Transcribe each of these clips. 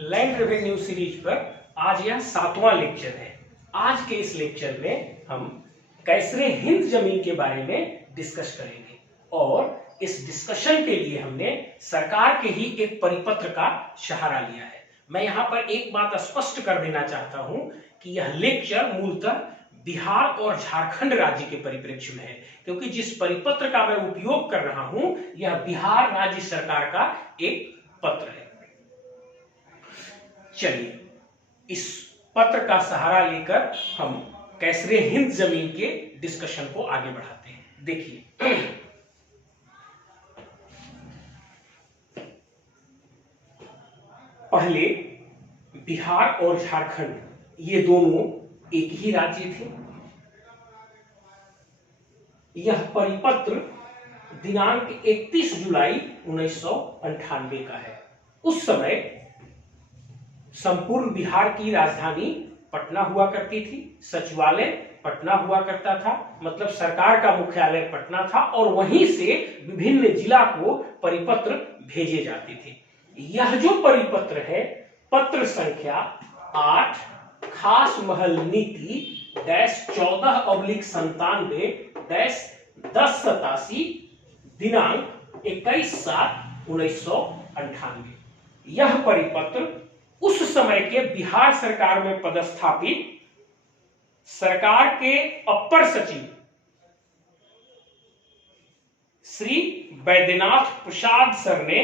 Land revenue series पर आज यह 7वां लेक्चर है। आज के इस लेक्चर में हम कैसरे हिंद जमीन के बारे में डिस्कस करेंगे और इस डिस्कशन के लिए हमने सरकार के ही एक परिपत्र का सहारा लिया है। मैं यहाँ पर एक बात स्पष्ट कर देना चाहता हूँ कि यह लेक्चर मूलतः बिहार और झारखंड राज्य के परिप्रेक्ष्य में है, क्योंकि जिस परिपत्र का मैं उपयोग कर रहा हूं यह बिहार राज्य सरकार का एक पत्र है। चलिए इस पत्र का सहारा लेकर हम कैसरे हिंद जमीन के डिस्कशन को आगे बढ़ाते हैं। देखिए, पहले बिहार और झारखंड ये दोनों एक ही राज्य थे। यह परिपत्र दिनांक 31 जुलाई 1998 का है। उस समय संपूर्ण बिहार की राजधानी पटना हुआ करती थी, सचिवालय पटना हुआ करता था, मतलब सरकार का मुख्यालय पटना था और वहीं से विभिन्न जिला को परिपत्र भेजे जाते थे। यह जो परिपत्र है, पत्र संख्या 8 खास महल नीति -14/97/1087 दिनांक 21/7/1998। यह परिपत्र उस समय के बिहार सरकार में पदस्थापित सरकार के अपर सचिव श्री बैद्यनाथ प्रसाद सर ने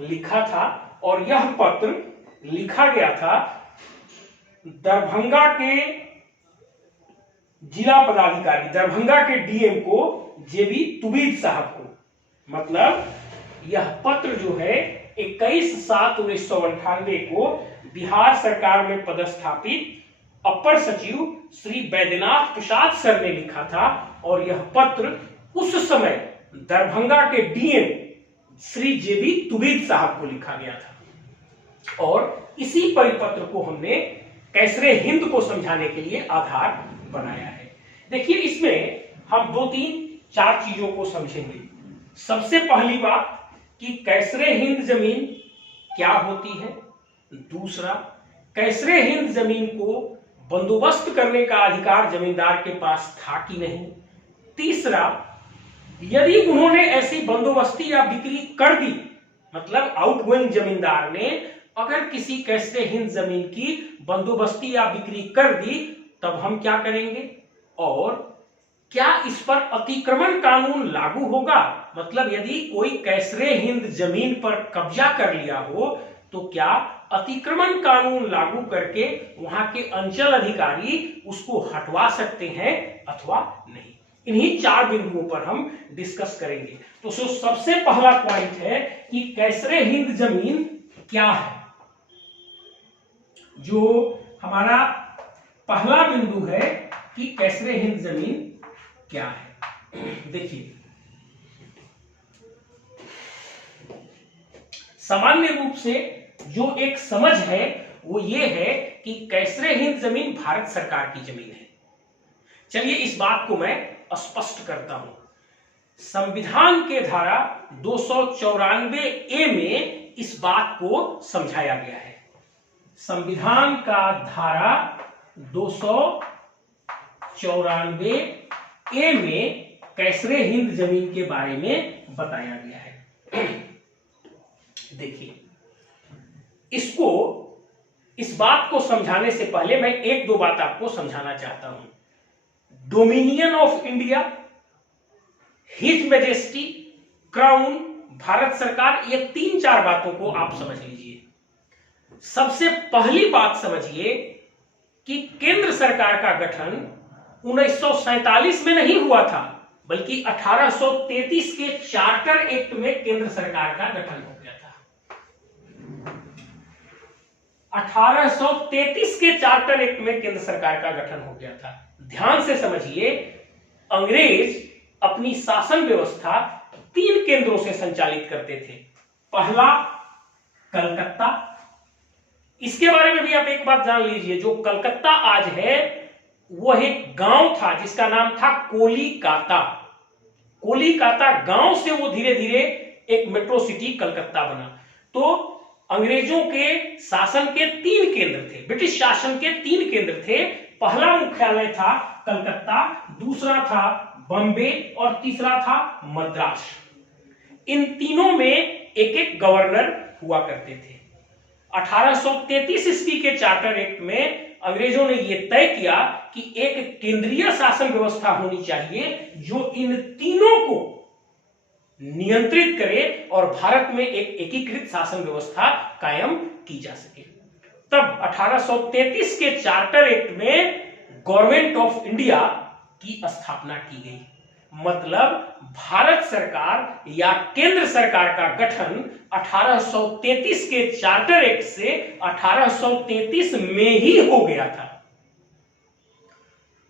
लिखा था और यह पत्र लिखा गया था दरभंगा के जिला पदाधिकारी, दरभंगा के डीएम को जेबी तुबीद साहब को। मतलब यह पत्र जो है 21/7/1998 को बिहार सरकार में पदस्थापित अपर सचिव श्री बैद्यनाथ प्रसाद सर ने लिखा था और यह पत्र उस समय दरभंगा के डीएम श्री जेबी तुबीद साहब को लिखा गया था और इसी परिपत्र को हमने कैसरे हिंद को समझाने के लिए आधार बनाया है। देखिए, इसमें हम 2-3-4 चीजों को समझेंगे। सबसे पहली बात कि कैसरे हिंद जमीन क्या होती है। दूसरा, कैसरे हिंद जमीन को बंदोबस्त करने का अधिकार जमींदार के पास था कि नहीं। तीसरा, यदि उन्होंने ऐसी बंदोबस्ती या बिक्री कर दी, मतलब आउटगोइंग जमींदार ने अगर किसी कैसरे हिंद जमीन की बंदोबस्ती या बिक्री कर दी, तब हम क्या करेंगे और क्या इस पर अतिक्रमण कानून लागू होगा। मतलब यदि कोई कैसरे हिंद जमीन पर कब्जा कर लिया हो तो क्या अतिक्रमण कानून लागू करके वहां के अंचल अधिकारी उसको हटवा सकते हैं अथवा नहीं। इन्हीं 4 बिंदुओं पर हम डिस्कस करेंगे। तो सबसे पहला पॉइंट है कि कैसरे हिंद जमीन क्या है। जो हमारा पहला बिंदु है कि कैसरे हिंद जमीन क्या है। देखिए, सामान्य रूप से जो एक समझ है वो ये है कि कैसरे हिंद जमीन भारत सरकार की जमीन है। चलिए इस बात को मैं स्पष्ट करता हूं। संविधान के धारा 294A में इस बात को समझाया गया है। संविधान का धारा 294A में कैसरे हिंद जमीन के बारे में बताया गया है। देखिए, इस बात को समझाने से पहले मैं 1-2 बात आपको समझाना चाहता हूं। Dominion of India, his majesty, crown, Bharat सरकार, ये 3-4 बातों को आप समझ लीजिए। सबसे पहली बात समझिए कि केंद्र सरकार का गठन 1947 में नहीं हुआ था, बल्कि 1833 के चार्टर एक्ट में केंद्र सरकार का गठन हो गया था। 1833 के चार्टर एक्ट में केंद्र सरकार का गठन हो गया था। ध्यान से समझिए, अंग्रेज अपनी शासन व्यवस्था 3 केंद्रों से संचालित करते थे। पहला कलकत्ता, इसके बारे में भी आप एक बात जान लीजिए। जो कलकत्ता आज है वह एक गांव था जिसका नाम था कोलीकाता। कोलीकाता गांव से वो धीरे धीरे एक मेट्रो सिटी कलकत्ता बना। तो अंग्रेजों के शासन के 3 केंद्र थे, ब्रिटिश शासन के 3 केंद्र थे। पहला मुख्यालय था कलकत्ता, दूसरा था बॉम्बे और तीसरा था मद्रास। इन तीनों में एक एक गवर्नर हुआ करते थे। 1833 ईस्वी के चार्टर एक्ट में अंग्रेजों ने यह तय किया कि एक केंद्रीय शासन व्यवस्था होनी चाहिए जो इन तीनों को नियंत्रित करे और भारत में एक एकीकृत शासन व्यवस्था कायम की जा सके। तब 1833 के चार्टर एक्ट में गवर्नमेंट ऑफ इंडिया की स्थापना की गई। मतलब भारत सरकार या केंद्र सरकार का गठन 1833 के चार्टर एक्ट से 1833 में ही हो गया था।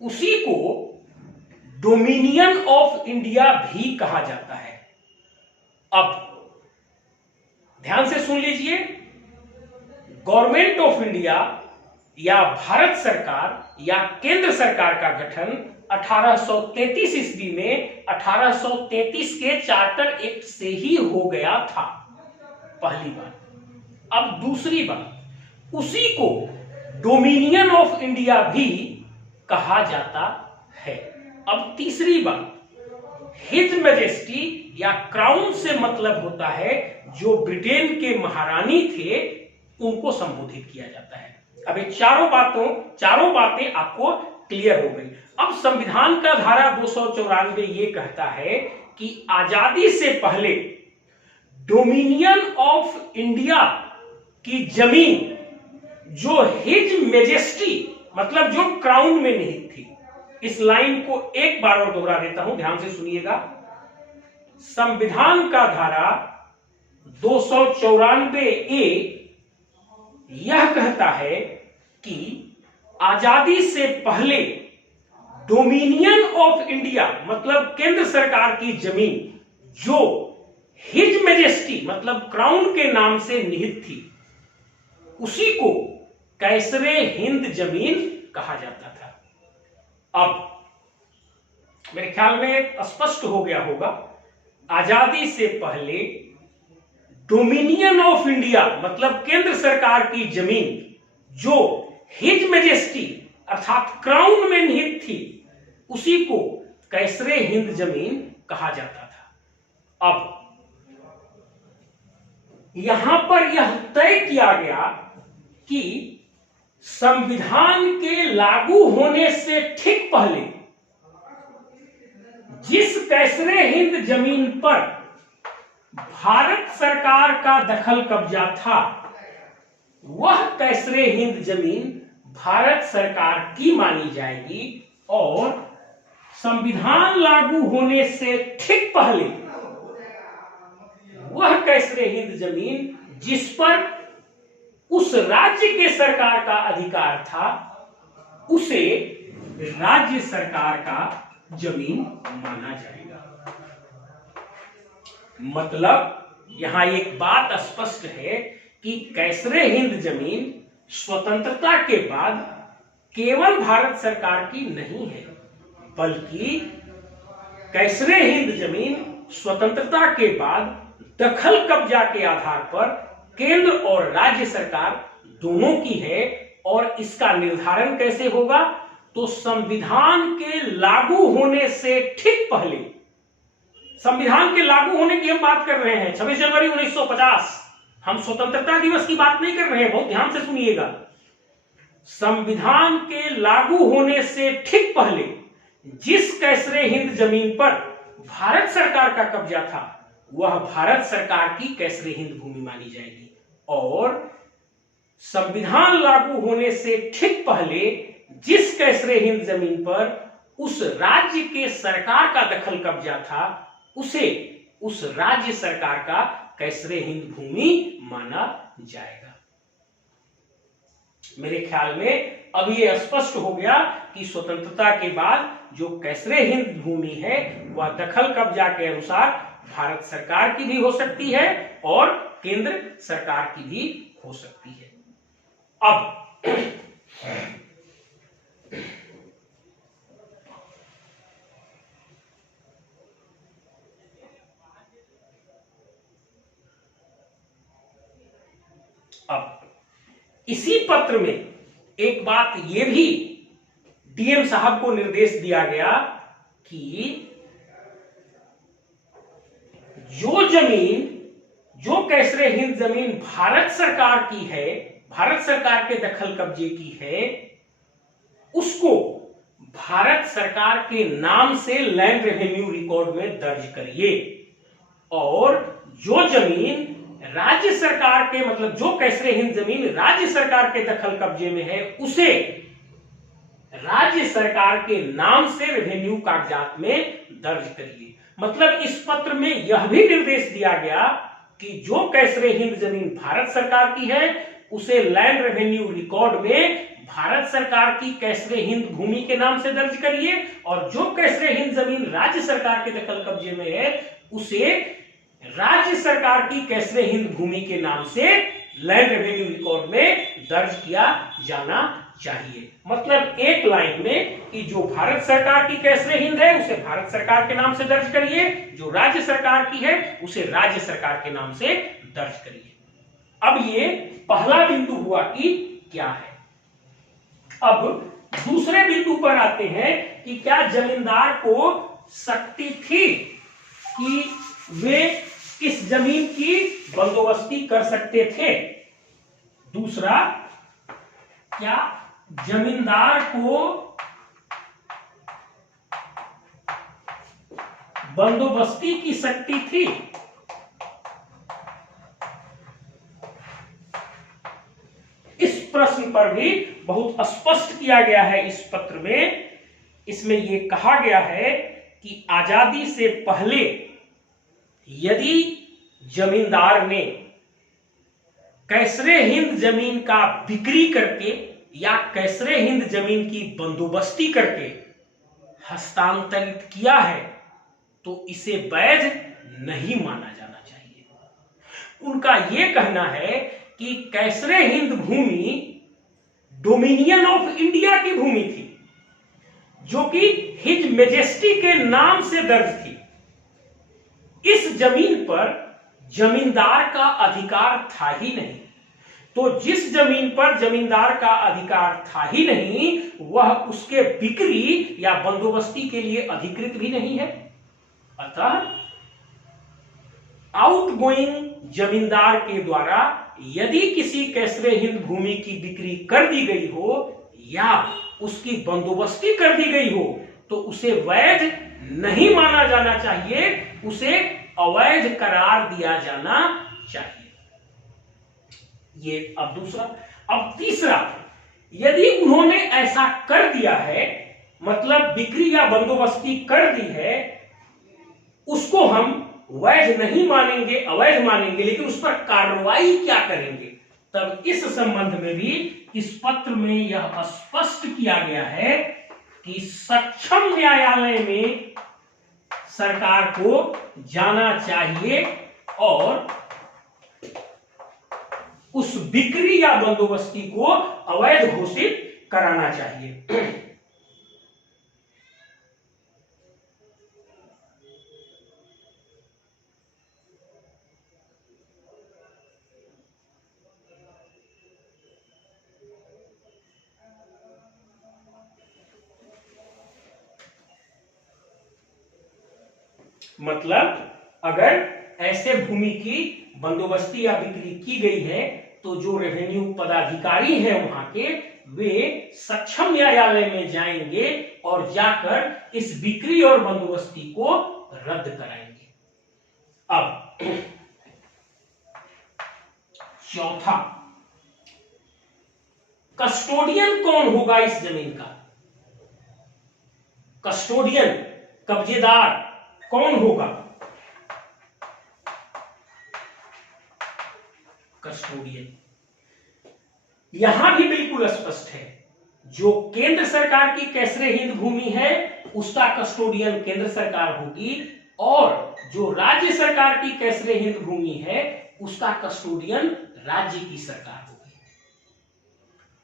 उसी को डोमिनियन ऑफ इंडिया भी कहा जाता है। अब ध्यान से सुन लीजिए, गवर्नमेंट ऑफ इंडिया या भारत सरकार या केंद्र सरकार का गठन 1833 ईस्वी में 1833 के चार्टर एक्ट से ही हो गया था, पहली बात। अब दूसरी बात, उसी को डोमिनियन ऑफ इंडिया भी कहा जाता है। अब तीसरी बात, हिज मैजेस्टी या क्राउन से मतलब होता है जो ब्रिटेन के महारानी थे उनको संबोधित किया जाता है। अब ये चारों बातें आपको क्लियर हो गई। अब संविधान का धारा 294 ये कहता है कि आजादी से पहले डोमिनियन ऑफ इंडिया की जमीन जो हिज मैजेस्टी मतलब जो क्राउन में निहित थी। इस लाइन को एक बार और दोहरा देता हूं, ध्यान से सुनिएगा। संविधान का धारा 294A यह कहता है कि आजादी से पहले डोमिनियन ऑफ इंडिया मतलब केंद्र सरकार की जमीन जो हिज मैजेस्टी मतलब क्राउन के नाम से निहित थी उसी को कैसरे हिंद जमीन कहा जाता था। अब मेरे ख्याल में स्पष्ट हो गया होगा, आजादी से पहले डोमिनियन ऑफ इंडिया मतलब केंद्र सरकार की जमीन जो हिज मैजेस्टी अर्थात क्राउन में निहित थी उसी को कैसरे हिंद जमीन कहा जाता था। अब यहां पर यह तय किया गया कि संविधान के लागू होने से ठीक पहले जिस कैसरे हिंद जमीन पर भारत सरकार का दखल कब्जा था वह कैसरे हिंद जमीन भारत सरकार की मानी जाएगी और संविधान लागू होने से ठीक पहले वह कैसरे हिंद जमीन जिस पर उस राज्य के सरकार का अधिकार था उसे राज्य सरकार का जमीन माना जाएगा। मतलब यहां एक बात स्पष्ट है कि कैसरे हिंद जमीन स्वतंत्रता के बाद केवल भारत सरकार की नहीं है बल्कि कैसरे हिंद जमीन स्वतंत्रता के बाद दखल कब्जा के आधार पर केंद्र और राज्य सरकार दोनों की है। और इसका निर्धारण कैसे होगा? तो संविधान के लागू होने से ठीक पहले, संविधान के लागू होने की हम बात कर रहे हैं 26 जनवरी 1950, हम स्वतंत्रता दिवस की बात नहीं कर रहे हैं, बहुत ध्यान से सुनिएगा। संविधान के लागू होने से ठीक पहले जिस कैसरे हिंद जमीन पर भारत सरकार का कब्जा था वह भारत सरकार की कैसरे हिंद भूमि मानी जाएगी और संविधान लागू होने से ठीक पहले जिस कैसरे हिंद जमीन पर उस राज्य के सरकार का दखल कब्जा था उसे उस राज्य सरकार का कैसरे हिंद भूमि माना जाएगा। मेरे ख्याल में अब यह स्पष्ट हो गया कि स्वतंत्रता के बाद जो कैसरे हिंद भूमि है वह दखल कब्जा के अनुसार भारत सरकार की भी हो सकती है और केंद्र सरकार की भी हो सकती है। अब इसी पत्र में एक बात यह भी डीएम साहब को निर्देश दिया गया कि जो जमीन, जो कैसरे हिंद जमीन भारत सरकार की है, भारत सरकार के दखल कब्जे की है, उसको भारत सरकार के नाम से लैंड रेवेन्यू रिकॉर्ड में दर्ज करिए, और जो जमीन राज्य सरकार के, मतलब जो कैसरे हिंद जमीन राज्य सरकार के दखल कब्जे में है, उसे राज्य सरकार के नाम से रेवेन्यू कागजात में दर्ज करिए। मतलब इस पत्र में यह भी निर्देश दिया गया कि जो कैसरे हिंद जमीन भारत सरकार की है, उसे लैंड रेवेन्यू रिकॉर्ड में भारत सरकार की कैसरे हिंद भूमि के नाम से दर्ज करिए, और जो कैसरे हिंद जमीन राज्य सरकार के दखल कब्जे में है, उसे राज्य सरकार की कैसरे हिंद भूमि के नाम से लैंड रेवेन्यू रिकॉर्ड में दर्ज किया जाना चाहिए। मतलब एक लाइन में कि जो भारत सरकार की कैसरे हिंद है उसे भारत सरकार के नाम से दर्ज करिए, जो राज्य सरकार की है उसे राज्य सरकार के नाम से दर्ज करिए। अब ये पहला बिंदु हुआ कि क्या है। अब दूसरे बिंदु पर आते हैं कि क्या जमींदार को शक्ति थी कि वे इस जमीन की बंदोबस्ती कर सकते थे। दूसरा, क्या जमींदार को बंदोबस्ती की शक्ति थी। इस प्रश्न पर भी बहुत स्पष्ट किया गया है इस पत्र में। इसमें यह कहा गया है कि आजादी से पहले यदि जमींदार ने कैसरे हिंद जमीन का बिक्री करके या कैसरे हिंद जमीन की बंदोबस्ती करके हस्तांतरित किया है तो इसे वैध नहीं माना जाना चाहिए। उनका यह कहना है कि कैसरे हिंद भूमि डोमिनियन ऑफ इंडिया की भूमि थी, जो कि हिज मेजेस्टी के नाम से दर्ज थी। इस जमीन पर जमींदार का अधिकार था ही नहीं। तो जिस जमीन पर जमींदार का अधिकार था ही नहीं, वह उसके बिक्री या बंदोबस्ती के लिए अधिकृत भी नहीं है। अतः आउटगोइंग जमींदार के द्वारा यदि किसी कैसरे हिंद भूमि की बिक्री कर दी गई हो या उसकी बंदोबस्ती कर दी गई हो तो उसे वैध नहीं माना जाना चाहिए, उसे अवैध करार दिया जाना चाहिए। ये अब दूसरा। अब तीसरा, यदि उन्होंने ऐसा कर दिया है, मतलब बिक्री या बंदोबस्ती कर दी है, उसको हम वैध नहीं मानेंगे, अवैध मानेंगे, लेकिन उस पर कार्रवाई क्या करेंगे। तब इस संबंध में भी इस पत्र में यह स्पष्ट किया गया है कि सक्षम न्यायालय में सरकार को जाना चाहिए और उस बिक्री या बंदोबस्ती को अवैध घोषित कराना चाहिए। मतलब अगर ऐसे भूमि की बंदोबस्ती या बिक्री की गई है तो जो रेवेन्यू पदाधिकारी हैं वहां के, वे सक्षम न्यायालय में जाएंगे और जाकर इस बिक्री और बंदोबस्ती को रद्द कराएंगे। अब चौथा, कस्टोडियन कौन होगा इस जमीन का। कस्टोडियन, कब्जेदार कौन होगा। कस्टोडियन यहां भी बिल्कुल स्पष्ट है, जो केंद्र सरकार की कैसरे हिंद भूमि है उसका कस्टोडियन केंद्र सरकार होगी, और जो राज्य सरकार की कैसरे हिंद भूमि है उसका कस्टोडियन राज्य की सरकार होगी।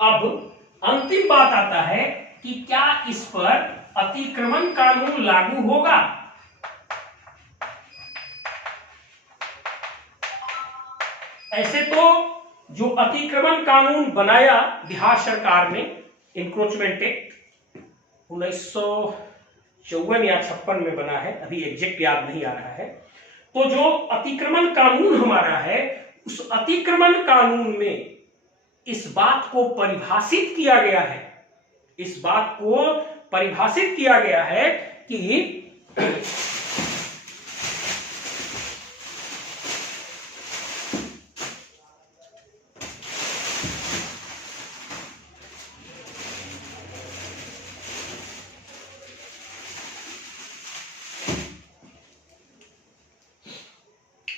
अब अंतिम बात आता है कि क्या इस पर अतिक्रमण कानून लागू होगा। ऐसे तो जो अतिक्रमण कानून बनाया बिहार सरकार ने, इंक्रोचमेंट एक्ट 1954 या 56 में बना है, अभी एग्जैक्ट याद नहीं आ रहा है। तो जो अतिक्रमण कानून हमारा है, उस अतिक्रमण कानून में इस बात को परिभाषित किया गया है, इस बात को परिभाषित किया गया है कि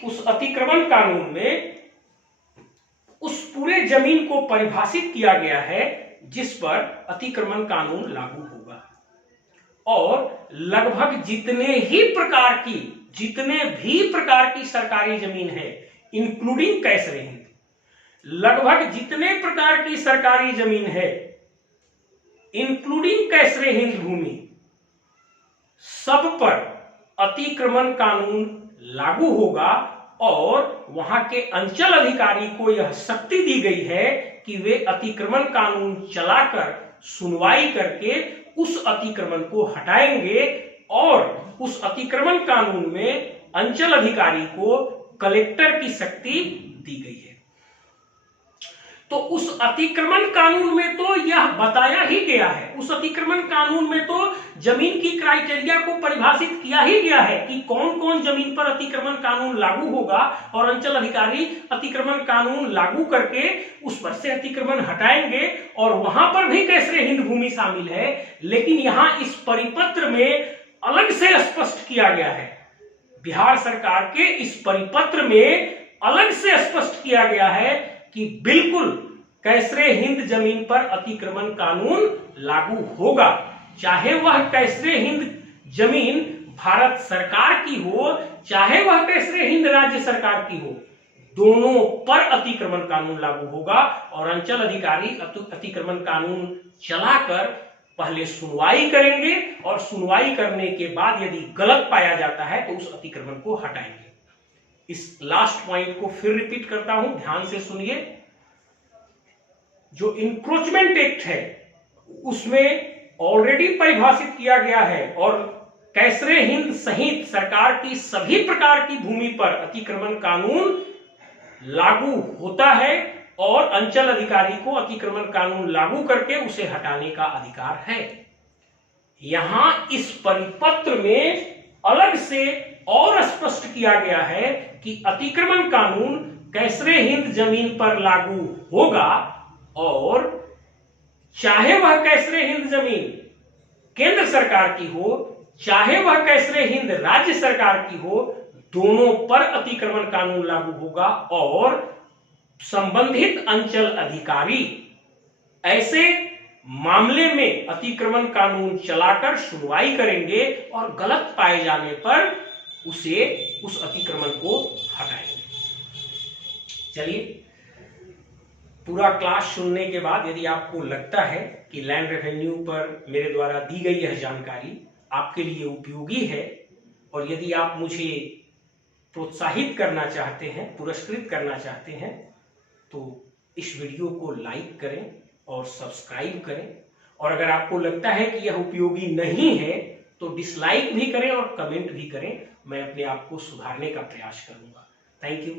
उस अतिक्रमण कानून में उस पूरे जमीन को परिभाषित किया गया है जिस पर अतिक्रमण कानून लागू होगा, और लगभग जितने भी प्रकार की सरकारी जमीन है, इंक्लूडिंग कैसरे हिंद, लगभग जितने प्रकार की सरकारी जमीन है इंक्लूडिंग कैसरे हिंद भूमि, सब पर अतिक्रमण कानून लागू होगा। और वहां के अंचल अधिकारी को यह शक्ति दी गई है कि वे अतिक्रमण कानून चलाकर सुनवाई करके उस अतिक्रमण को हटाएंगे, और उस अतिक्रमण कानून में अंचल अधिकारी को कलेक्टर की शक्ति दी गई है। तो उस अतिक्रमण कानून में तो यह बताया ही गया है, उस अतिक्रमण कानून में तो जमीन की क्राइटेरिया को परिभाषित किया ही गया है कि कौन कौन जमीन पर अतिक्रमण कानून लागू होगा, और अंचल अधिकारी अतिक्रमण कानून लागू करके उस पर से अतिक्रमण हटाएंगे, और वहां पर भी कैसरे हिंद भूमि शामिल है। लेकिन यहां इस परिपत्र में अलग से स्पष्ट किया गया है, बिहार सरकार के इस परिपत्र में अलग से स्पष्ट किया गया है कि बिल्कुल कैसरे हिंद जमीन पर अतिक्रमण कानून लागू होगा, चाहे वह कैसरे हिंद जमीन भारत सरकार की हो, चाहे वह कैसरे हिंद राज्य सरकार की हो, दोनों पर अतिक्रमण कानून लागू होगा। और अंचल अधिकारी अतिक्रमण कानून चलाकर पहले सुनवाई करेंगे, और सुनवाई करने के बाद यदि गलत पाया जाता है तो उस अतिक्रमण को हटाएंगे। इस लास्ट पॉइंट को फिर रिपीट करता हूं, ध्यान से सुनिए। जो इंक्रोचमेंट एक्ट है उसमें ऑलरेडी परिभाषित किया गया है, और कैसरे हिंद सहित सरकार की सभी प्रकार की भूमि पर अतिक्रमण कानून लागू होता है, और अंचल अधिकारी को अतिक्रमण कानून लागू करके उसे हटाने का अधिकार है। यहां इस परिपत्र में अलग से और स्पष्ट किया गया है कि अतिक्रमण कानून कैसरे हिंद जमीन पर लागू होगा, और चाहे वह कैसरे हिंद जमीन केंद्र सरकार की हो, चाहे वह कैसरे हिंद राज्य सरकार की हो, दोनों पर अतिक्रमण कानून लागू होगा। और संबंधित अंचल अधिकारी ऐसे मामले में अतिक्रमण कानून चलाकर सुनवाई करेंगे, और गलत पाए जाने पर उस अतिक्रमण को हटाएंगे। चलिए, पूरा क्लास सुनने के बाद यदि आपको लगता है कि लैंड रेवेन्यू पर मेरे द्वारा दी गई यह जानकारी आपके लिए उपयोगी है, और यदि आप मुझे प्रोत्साहित करना चाहते हैं, पुरस्कृत करना चाहते हैं, तो इस वीडियो को लाइक करें और सब्सक्राइब करें। और अगर आपको लगता है कि यह उपयोगी नहीं है तो डिसलाइक भी करें और कमेंट भी करें, मैं अपने आप को सुधारने का प्रयास करूंगा। Thank you.